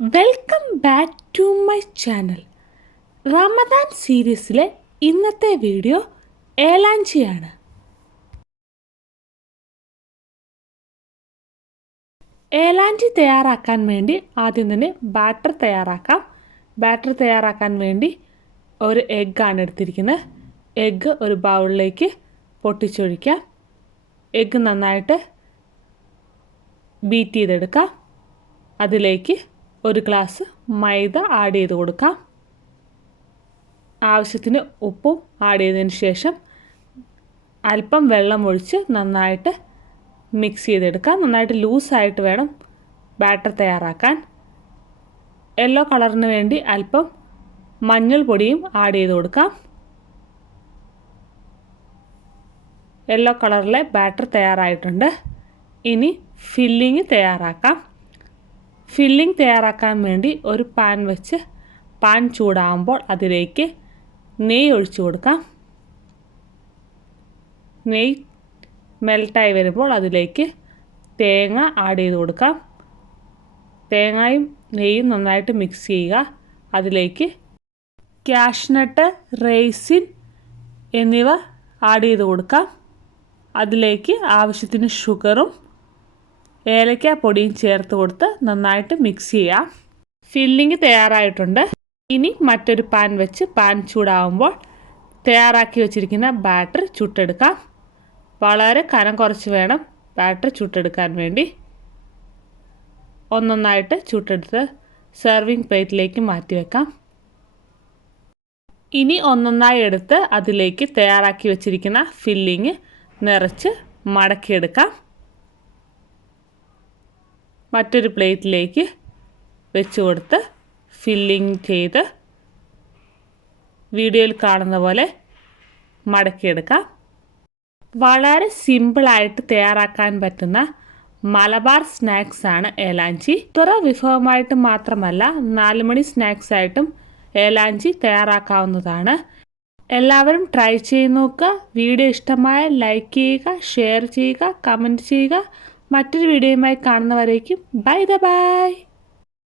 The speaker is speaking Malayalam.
Welcome back to my channel. Ramadan സീരീസിലെ ഇന്നത്തെ വീഡിയോ ഏലാഞ്ചിയാണ്. ഏലാഞ്ചി തയ്യാറാക്കാൻ വേണ്ടി ആദ്യം തന്നെ ബാറ്റർ തയ്യാറാക്കാം. ബാറ്റർ തയ്യാറാക്കാൻ വേണ്ടി ഒരു എഗ്ഗാണ് എടുത്തിരിക്കുന്നത്. എഗ്ഗ് ഒരു ബൗളിലേക്ക് പൊട്ടിച്ചൊഴിക്കാം. എഗ്ഗ് നന്നായിട്ട് ബീറ്റ് ചെയ്തെടുക്കാം. അതിലേക്ക് ഒരു ഗ്ലാസ് മൈദ ആഡ് ചെയ്ത് കൊടുക്കാം. ആവശ്യത്തിന് ഉപ്പും ആഡ് ചെയ്തതിന് ശേഷം അല്പം വെള്ളം ഒഴിച്ച് നന്നായിട്ട് മിക്സ് ചെയ്തെടുക്കാം. നന്നായിട്ട് ലൂസായിട്ട് വേണം ബാറ്റർ തയ്യാറാക്കാൻ. യെല്ലോ കളറിന് വേണ്ടി അല്പം മഞ്ഞൾ പൊടിയും ആഡ് ചെയ്ത് കൊടുക്കാം. യെല്ലോ കളറിലെ ബാറ്റർ തയ്യാറായിട്ടുണ്ട്. ഇനി ഫില്ലിങ് തയ്യാറാക്കാം. ഫില്ലിംഗ് തയ്യാറാക്കാൻ വേണ്ടി ഒരു പാൻ വെച്ച് പാൻ ചൂടാകുമ്പോൾ അതിലേക്ക് നെയ്യ് ഒഴിച്ചു കൊടുക്കാം. നെയ്യ് മെൽട്ടായി വരുമ്പോൾ അതിലേക്ക് തേങ്ങ ആഡ് ചെയ്ത് കൊടുക്കാം. തേങ്ങയും നെയ്യും നന്നായിട്ട് മിക്സ് ചെയ്യുക. അതിലേക്ക് കാഷ്നട്ട്, റൈസിൻ എന്നിവ ആഡ് ചെയ്ത് കൊടുക്കാം. അതിലേക്ക് ആവശ്യത്തിന് ഷുഗറും ഏലക്കാപ്പൊടിയും ചേർത്ത് കൊടുത്ത് നന്നായിട്ട് മിക്സ് ചെയ്യാം. ഫില്ലിങ് തയ്യാറായിട്ടുണ്ട്. ഇനി മറ്റൊരു പാൻ വെച്ച് പാൻ ചൂടാകുമ്പോൾ തയ്യാറാക്കി വെച്ചിരിക്കുന്ന ബാറ്റർ ചുട്ടെടുക്കാം. വളരെ കനം കുറച്ച് വേണം ബാറ്റർ ചുട്ടെടുക്കാൻ വേണ്ടി. ഒന്നൊന്നായിട്ട് ചുട്ടെടുത്ത് സെർവിങ് പ്ലേറ്റിലേക്ക് മാറ്റി വെക്കാം. ഇനി ഒന്നൊന്നായി എടുത്ത് അതിലേക്ക് തയ്യാറാക്കി വെച്ചിരിക്കുന്ന ഫില്ലിങ് നിറച്ച് മടക്കിയെടുക്കാം. മറ്റൊരു പ്ലേറ്റിലേക്ക് വെച്ച് കൊടുത്ത് ഫില്ലിങ് ചെയ്ത് വീഡിയോയിൽ കാണുന്ന പോലെ മടക്കിയെടുക്കാം. വളരെ സിമ്പിളായിട്ട് തയ്യാറാക്കാൻ പറ്റുന്ന മലബാർ സ്നാക്സ് ആണ് ഏലാഞ്ചി. ഇത്ര വിഭവമായിട്ട് മാത്രമല്ല 4 മണി സ്നാക്സ് ആയിട്ടും ഏലാഞ്ചി തയ്യാറാക്കാവുന്നതാണ്. എല്ലാവരും ട്രൈ ചെയ്ത് നോക്കുക. വീഡിയോ ഇഷ്ടമായ ലൈക്ക് ചെയ്യുക, ഷെയർ ചെയ്യുക, കമൻറ്റ് ചെയ്യുക. മറ്റൊരു വീഡിയോയുമായി കാണുന്നവരേക്കും ബൈ.